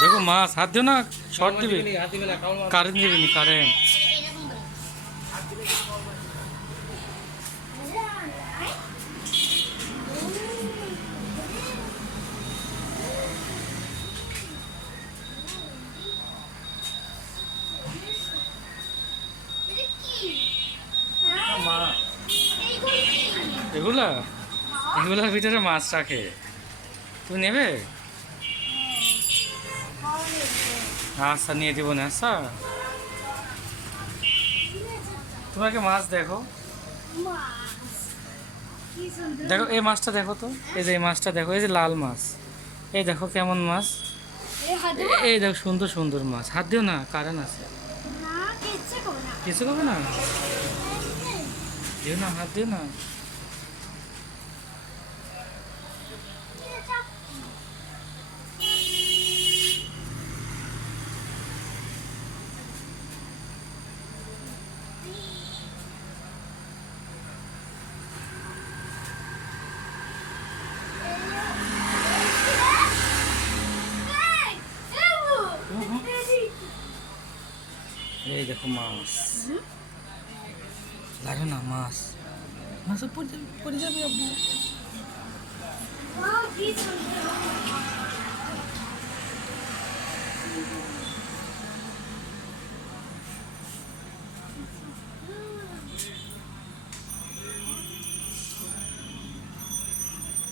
দেখো মাছ হাত দিও না? শর্ট দিবে। কারেন্ট দিবি নি কারেন্ট? এগুলা? এগুলার ভিতরে মাছ রাখে। তুমি নেবে আচ্ছা নিয়ে দিব না আচ্ছা তোমাকে মাছ দেখো। দেখো এই মাছটা দেখো তো। এই যে এই মাছটা দেখো এই যে লাল মাছ। এই দেখো কেমন মাছ। এই দেখো সুন্দর সুন্দর মাছ। হাত দিও না কারেন্ট আছে। কিছু করবে না? দিও না হাত দিও না এই, এই, এই দেখো মাছ। লাগে না মাছ। মাছ পড়ে যাবে আপনি।